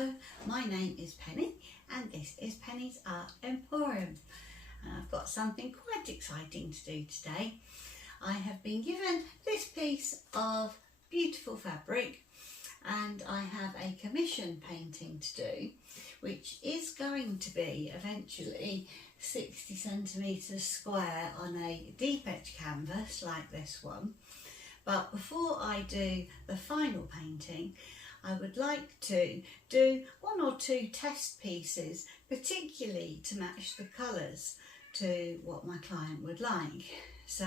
Hello, my name is Penny and this is Penny's Art Emporium, and I've got something quite exciting to do today. I have been given this piece of beautiful fabric and I have a commission painting to do, which is going to be eventually 60 centimetres square on a deep edge canvas like this one. But before I do the final painting, I would like to do one or two test pieces, particularly to match the colours to what my client would like. So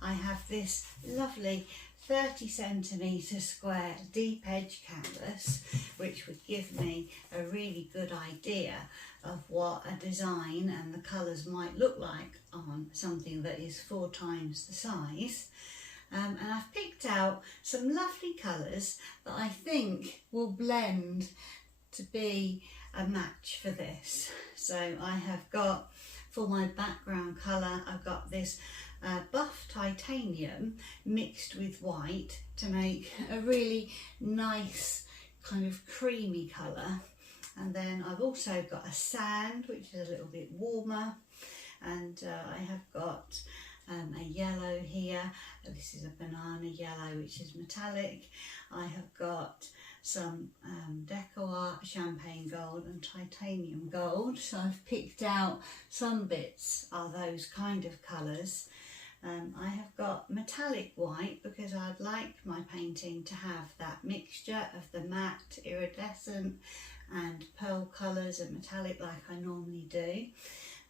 I have this lovely 30 centimetre square deep edge canvas, which would give me a really good idea of what a design and the colours might look like on something that is 4 times the size. And I've picked out some lovely colours that I think will blend to be a match for this. So I have got, for my background colour, I've got this buff titanium mixed with white to make a really nice kind of creamy colour. And then I've also got a sand, which is a little bit warmer, and I have got a yellow here. This is a banana yellow, which is metallic. I have got some deco art, champagne gold and titanium gold. So I've picked out some bits are those kind of colours. I have got metallic white because I'd like my painting to have that mixture of the matte, iridescent and pearl colours and metallic like I normally do.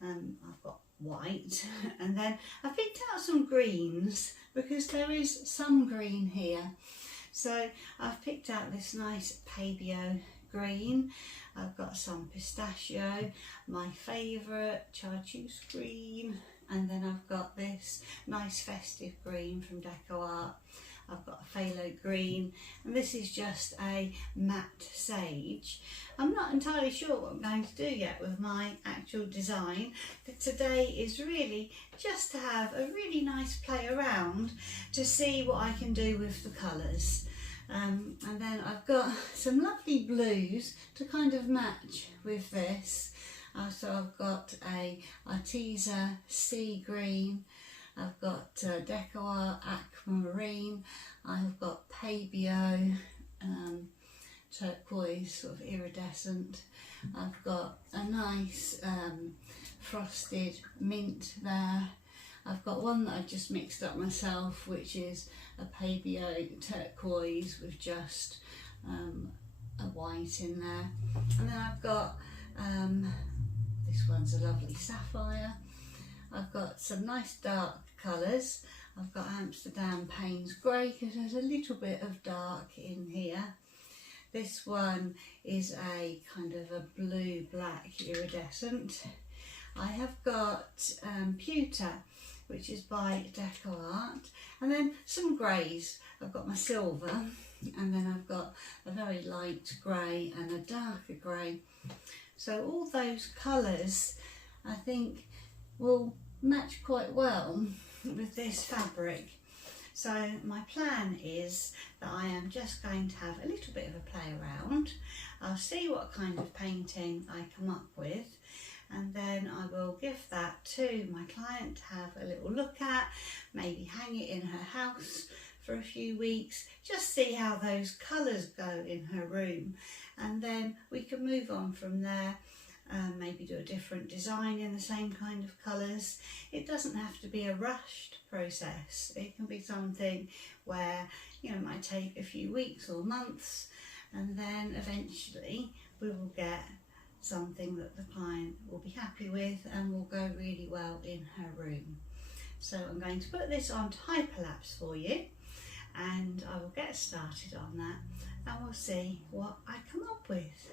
I've got white, and then I picked out some greens because there is some green here. So I've picked out this nice Pabio green. I've got some pistachio, my favourite chartreuse green, and then I've got this nice festive green from Deco Art. I've got a phthalo green, and this is just a matte sage. I'm not entirely sure what I'm going to do yet with my actual design. But today is really just to have a really nice play around to see what I can do with the colours. And then I've got some lovely blues to kind of match with this. So I've got a Arteza sea green, I've got Deco Art aquamarine, I've got Pabio turquoise, sort of iridescent. I've got a nice frosted mint there. I've got one that I've just mixed up myself, which is a Pabio turquoise with just a white in there. And then I've got, this one's a lovely sapphire. I've got some nice dark colours. I've got Amsterdam Payne's Grey because there's a little bit of dark in here. This one is a kind of a blue-black iridescent. I have got Pewter, which is by Deco Art, and then some greys. I've got my silver, and then I've got a very light grey and a darker grey. So all those colours I think will match quite well with this fabric. So my plan is that I am just going to have a little bit of a play around. I'll see what kind of painting I come up with, and then I will give that to my client to have a little look at, maybe hang it in her house for a few weeks, just see how those colours go in her room, and then we can move on from there. Maybe do a different design in the same kind of colours. It doesn't have to be a rushed process. It can be something where, you know, it might take a few weeks or months, and then eventually we will get something that the client will be happy with and will go really well in her room. So I'm going to put this on hyperlapse for you, and I will get started on that, and we'll see what I come up with.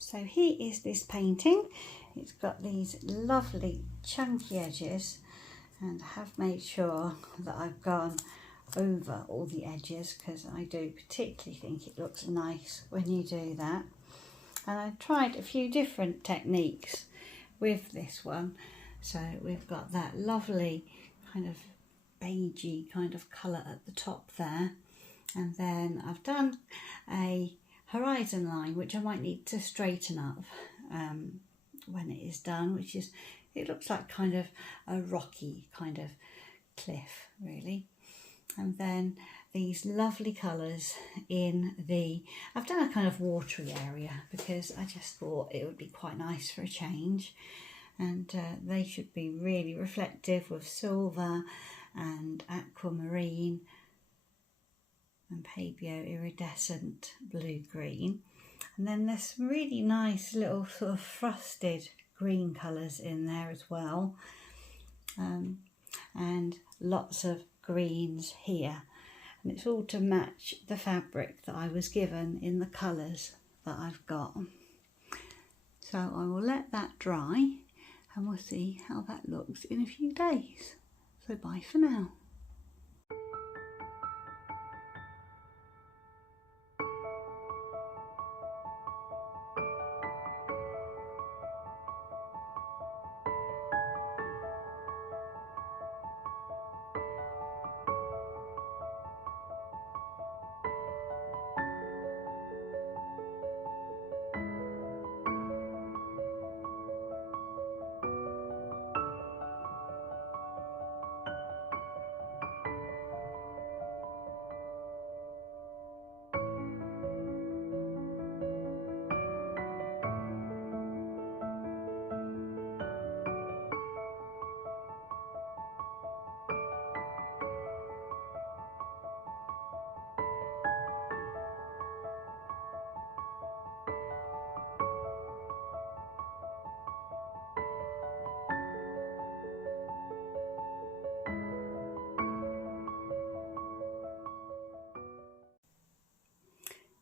So here is this painting. It's got these lovely chunky edges, and I have made sure that I've gone over all the edges because I do particularly think it looks nice when you do that. And I've tried a few different techniques with this one. So we've got that lovely kind of beigey kind of colour at the top there, and then I've done a horizon line which I might need to straighten up when it is done, which is, it looks like kind of a rocky kind of cliff really. And then these lovely colours in the, I've done a kind of watery area because I just thought it would be quite nice for a change, and they should be really reflective with silver and aquamarine and pabio iridescent blue-green. And then there's some really nice little sort of frosted green colours in there as well, and lots of greens here, and it's all to match the fabric that I was given in the colours that I've got. So I will let that dry and we'll see how that looks in a few days. So bye for now.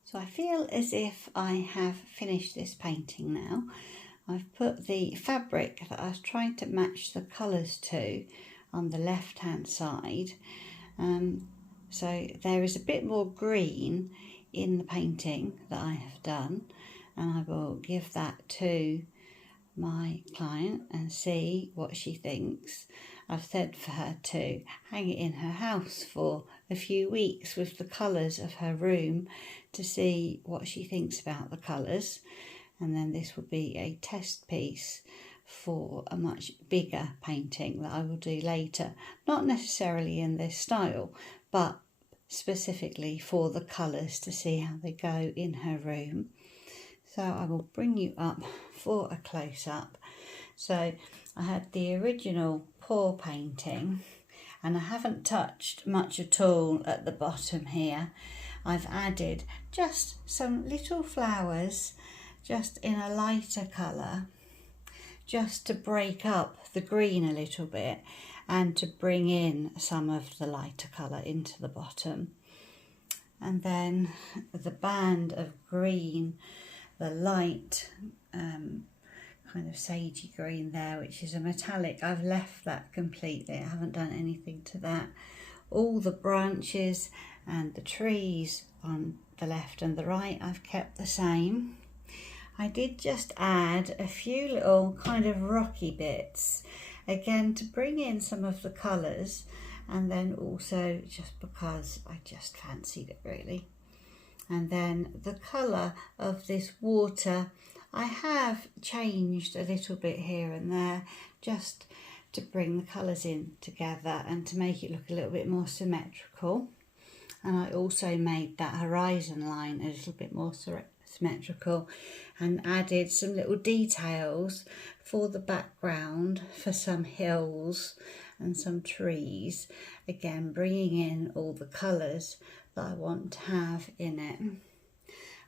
So I feel as if I have finished this painting now. I've put the fabric that I was trying to match the colours to on the left hand side. So there is a bit more green in the painting that I have done, and I will give that to my client and see what she thinks. I've said for her to hang it in her house for a few weeks with the colours of her room to see what she thinks about the colours, and then this will be a test piece for a much bigger painting that I will do later, not necessarily in this style but specifically for the colours to see how they go in her room. So I will bring you up for a close-up. So I had the original pour painting and I haven't touched much at all at the bottom here. I've added just some little flowers just in a lighter colour, just to break up the green a little bit and to bring in some of the lighter colour into the bottom. And then the band of green, the light kind of sagey green there, which is a metallic, I've left that completely. I haven't done anything to that. All the branches and the trees on the left and the right I've kept the same. I did just add a few little kind of rocky bits, again to bring in some of the colours, and then also just because I just fancied it really. And then the colour of this water, I have changed a little bit here and there just to bring the colours in together and to make it look a little bit more symmetrical. And I also made that horizon line a little bit more symmetrical and added some little details for the background for some hills and some trees, again bringing in all the colours that I want to have in it.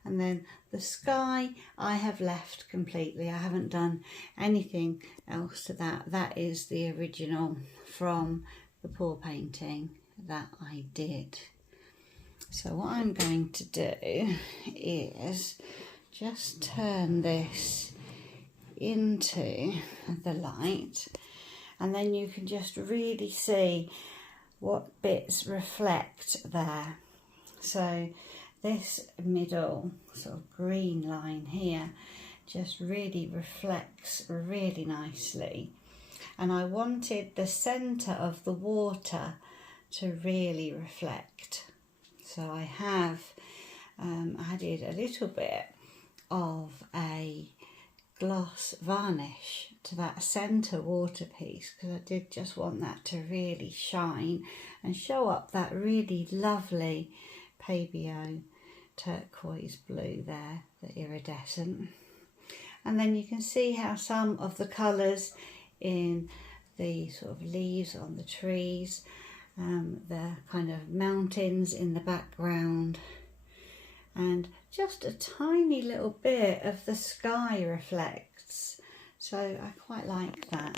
And then the sky I have left completely. I haven't done anything else to that. That is the original from the pour painting that I did. So what I'm going to do is just turn this into the light, and then you can just really see what bits reflect there. So this middle sort of green line here just really reflects really nicely, and I wanted the centre of the water to really reflect, so I have added a little bit of a gloss varnish to that centre water piece, because I did just want that to really shine and show up that really lovely Pabio turquoise blue there, the iridescent. And then you can see how some of the colours in the sort of leaves on the trees, the kind of mountains in the background, and just a tiny little bit of the sky reflects. So I quite like that.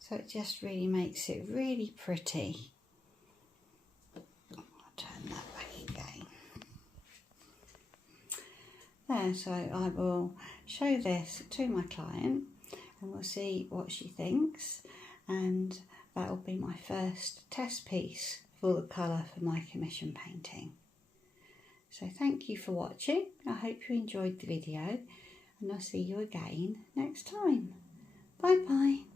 So it just really makes it really pretty. I'll turn that back again. There, so I will show this to my client and we'll see what she thinks, and that will be my first test piece for the colour for my commission painting. So thank you for watching. I hope you enjoyed the video, and I'll see you again next time. Bye bye.